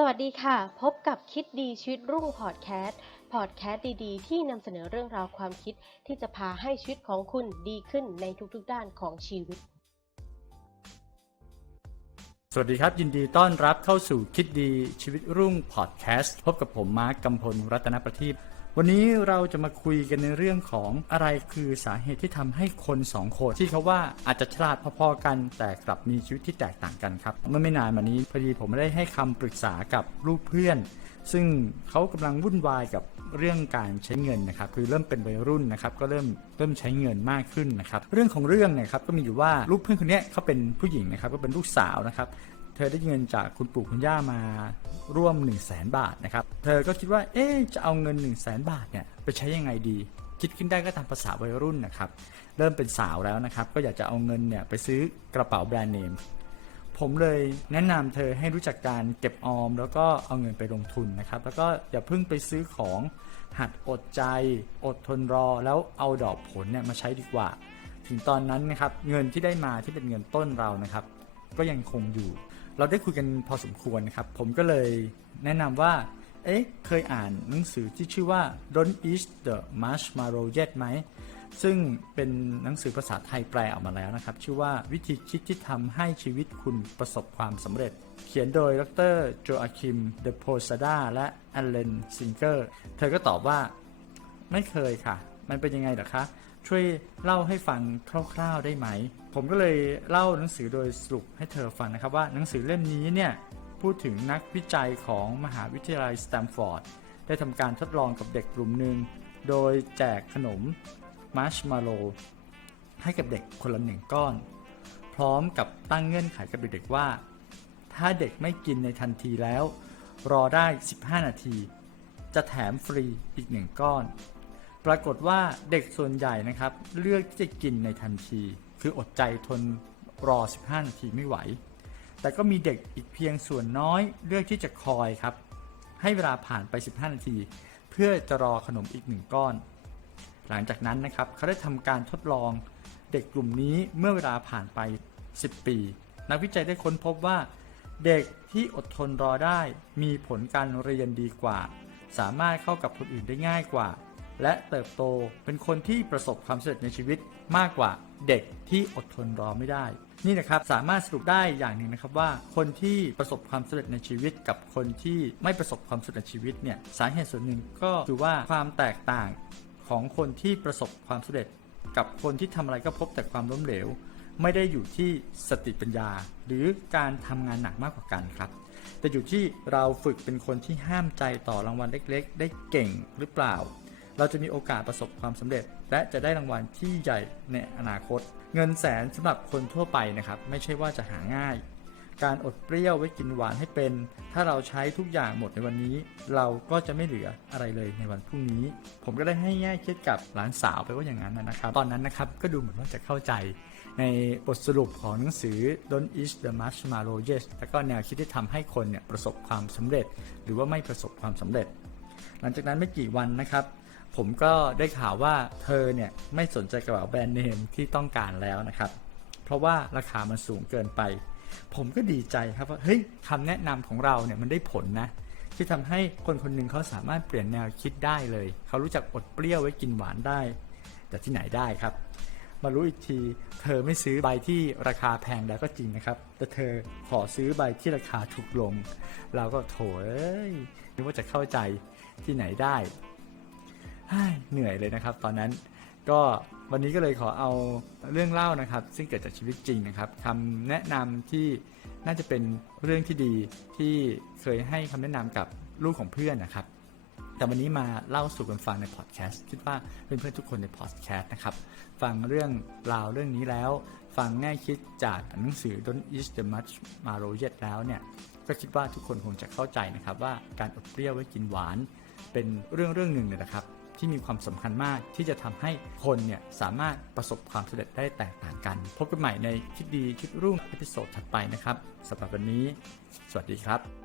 สวัสดีค่ะ พบกับคิดดีชีวิตรุ่งพอดแคสต์พอดแคสต์ดีๆ ที่นำเสนอเรื่องราวความคิดที่จะพาให้ชีวิตของคุณดีขึ้นในทุกๆด้านของชีวิต สวัสดีครับ ยินดีต้อนรับเข้าสู่คิดดีชีวิตรุ่งพอดแคสต์พบกับผมมาร์กกำพลรัตนประทีป วันนี้เราจะมาคุยกันในเรื่องของอะไรคือสาเหตุที่ทำให้คนสองคนที่เขาว่าอาจจะฉลาดพอๆกัน แต่กลับมีชีวิตที่แตกต่างกันครับเมื่อไม่นานมานี้พอดีผมได้ให้คำปรึกษากับลูกเพื่อน ซึ่งเขากำลังวุ่นวายกับเรื่องการใช้เงินนะครับคือเริ่มเป็นวัยรุ่นนะครับก็เริ่มเริ่มใช้เงินมากขึ้นนะครับเรื่องของเรื่องนี่ยครับก็มีอยู่ว่าลูกเพื่อนคนนี้เขาเป็นผู้หญิงนะครับก็เป็นลูกสาวนะครับ เธอได้เงินจากคุณปู่คุณย่ามาร่วม 1 0 0 0 0แสนบาทนะครับ เธอก็คิดว่า เอ๊จะเอาเงิน 1 0 0 0 0แสนบาทเนี่ยไปใช้ยังไงดี คิดขึ้นได้ก็ตามภาษาวัยรุ่นนะครับ เริ่มเป็นสาวแล้วนะครับ ก็อยากจะเอาเงินเนี่ยไปซื้อกระเป๋าแบรนด์เนม ผมเลยแนะนำเธอให้รู้จักการเก็บออม แล้วก็เอาเงินไปลงทุนนะครับ แล้วก็อย่าเพิ่งไปซื้อของหัดอดใจ อดทนรอ แล้วเอาดอกผลเนี่ยมาใช้ดีกว่า ถึงตอนนั้นนะครับเงินที่ได้มาที่เป็นเงินต้นเรานะครับ ก็ยังคงอยู่ เราได้คุยกันพอสมควรนะครับ ผมก็เลยแนะนำว่า เอ๊ะ เคยอ่านหนังสือที่ชื่อว่า Don't Eat the Marshmallow Yet ไหม ซึ่งเป็นหนังสือภาษาไทยแปลออกมาแล้วนะครับ ชื่อว่าวิธีคิดที่ทำให้ชีวิตคุณประสบความสำเร็จ เขียนโดยดรโจอาคิม เดโพซาดา และแอลเลนซิงเกอร์ เธอก็ตอบว่า ไม่เคยค่ะ มันเป็นยังไงเหรอคะ ช่วยเล่าให้ฟังคร่าว ๆได้ไหม ผมก็เลยเล่าหนังสือโดยสรุปให้เธอฟังนะครับว่าหนังสือเล่มนี้เนี่ยพูดถึงนักวิจัยของมหาวิทยาลัยสแตมฟอร์ดได้ทำการทดลองกับเด็กกลุ่มหนึ่งโดยแจกขนมมาร์ชมาโลให้กับเด็กคนละหนึ่งก้อน พร้อมกับตั้งเงื่อนไขกับเด็กๆว่า ถ้าเด็กไม่กินในทันทีแล้ว รอได้ 15 นาที จะแถมฟรีอีกหนึ่งก้อน ปรากฏว่าเด็กส่วนใหญ่นะครับ เลือกที่จะกินในทันที คืออดใจทนรอ 15 นาทีไม่ไหว แต่ก็มีเด็กอีกเพียงส่วนน้อยเลือกที่จะคอยครับ ให้เวลาผ่านไป 15 นาที เพื่อจะรอขนมอีกหนึ่งก้อน หลังจากนั้นนะครับเขาได้ทำการทดลองเด็กกลุ่มนี้เมื่อเวลาผ่านไป 10 ปี นักวิจัยได้ค้นพบว่า เด็กที่อดทนรอได้มีผลการเรียนดีกว่า สามารถเข้ากับคนอื่นได้ง่ายกว่า และเติบโตเป็นคนที่ประสบความสำเร็จในชีวิตมากกว่าเด็กที่อดทนรอไม่ได้ นี่นะครับสามารถสรุปได้อย่างหนึ่งนะครับว่า คนที่ประสบความสำเร็จในชีวิตกับคนที่ไม่ประสบความสำเร็จในชีวิตเนี่ยสาเหตุส่วนหนึ่งก็คือว่าความแตกต่างของคนที่ประสบความสำเร็จ กับคนที่ทำอะไรก็พบแต่ความล้มเหลว ไม่ได้อยู่ที่สติปัญญา หรือการทำงานหนักมากกว่ากันครับแต่อยู่ที่เราฝึกเป็นคนที่ห้ามใจต่อรางวัลเล็ก ๆ ได้เก่งหรือเปล่า เราจะมีโอกาสประสบความสำเร็จ และจะได้รางวัลที่ใหญ่ในอนาคต เงินแสนสำหรับคนทั่วไปนะครับไม่ใช่ว่าจะหาง่าย การอดเปรี้ยวไว้กินหวานให้เป็น ถ้าเราใช้ทุกอย่างหมดในวันนี้ เราก็จะไม่เหลืออะไรเลยในวันพรุ่งนี้ ผมก็ได้ให้แง่คิดกับหลานสาวไปว่าอย่างนั้นนะครับ ตอนนั้นนะครับก็ดูเหมือนว่าจะเข้าใจในบทสรุปของหนังสือ Don't Eat the Marshmallow Yes แล้วก็แนวคิดที่ทำให้คนเนี่ยประสบความสำเร็จ หรือว่าไม่ประสบความสำเร็จ หลังจากนั้นไม่กี่วันนะครับ ผมก็ได้ข่าวว่าเธอเนี่ยไม่สนใจกระเป๋าแบรนด์เนมที่ต้องการแล้วนะครับ เพราะว่าราคามันสูงเกินไป ผมก็ดีใจครับว่าเฮ้ยคำแนะนำของเราเนี่ยมันได้ผลนะที่ทำให้คนคนหนึ่งเขาสามารถเปลี่ยนแนวคิดได้เลย เขารู้จักอดเปรี้ยวไว้กินหวานได้ แต่ที่ไหนได้ครับ มารู้อีกที เธอไม่ซื้อใบที่ราคาแพงแล้วก็จริงนะครับ แต่เธอขอซื้อใบที่ราคาถูกลง เราก็โถเอ้ยนึกว่าจะเข้าใจที่ไหนได้ เหนื่อยเลยนะครับ ตอนนั้นก็วันนี้ก็เลยขอเอาเรื่องเล่านะครับ ซึ่งเกิดจากชีวิตจริงนะครับคำแนะนำที่น่าจะเป็นเรื่องที่ดีที่เคยให้คำแนะนำกับลูกของเพื่อนนะครับ แต่วันนี้มาเล่าสู่กันฟังในพอดแคสต์คิดว่าเพื่อนๆทุกคนในพอดแคสต์นะครับ ฟังเรื่องราวเรื่องนี้แล้ว ฟังแง่คิดจากหนังสือ Don't Eat the Much m a r o Yet แล้วเนี่ยก็คิดว่าทุกคนคงจะเข้าใจนะครับว่าการอดเปรี้ยวไว้กินหวานเป็นเรื่องเรื่องหนึ่งเลยนะครับ ที่มีความสำคัญมากที่จะทำให้คนเนี่ยสามารถประสบความสำเร็จได้แตกต่างกัน พบกันใหม่ในคิดดีคิดรุ่งเอพิโซดถัดไปนะครับสำหรับวันนี้ สวัสดีครับ